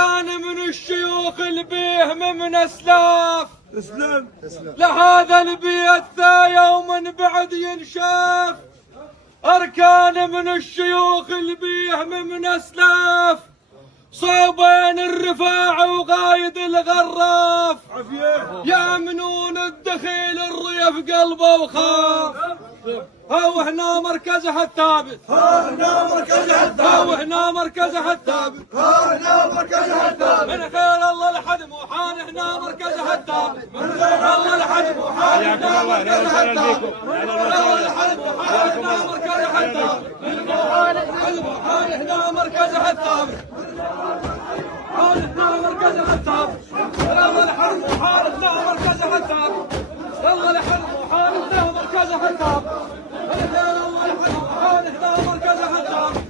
أركان من الشيوخ البيه من أسلاف. اسلم لهذا البيت ذا يوم بعد ينشاف. أركان من الشيوخ البيه من أسلاف. صوبين الرفاع وقايد الغراف. يامنون الدخيل الريف قلبه وخاف. هو هنا مركزها الثابت، هنا مركزها الثابت، هنا مركزها الثابت، هنا مركزها الثابت. من خير الله لحد موحان هنا مركزها الثابت، من خير الله لحد موحان هنا مركزها الثابت، من خير الله لحد موحان هنا مركزها الثابت، من موحان لحد موحان هنا مركزها الثابت، هنا مركزها الثابت، يلا لحد موحان هنا مركزها الثابت، يلا لحد موحان هنا مركزها الثابت، من خير الله لحد موحان هنا مركزها الثابت.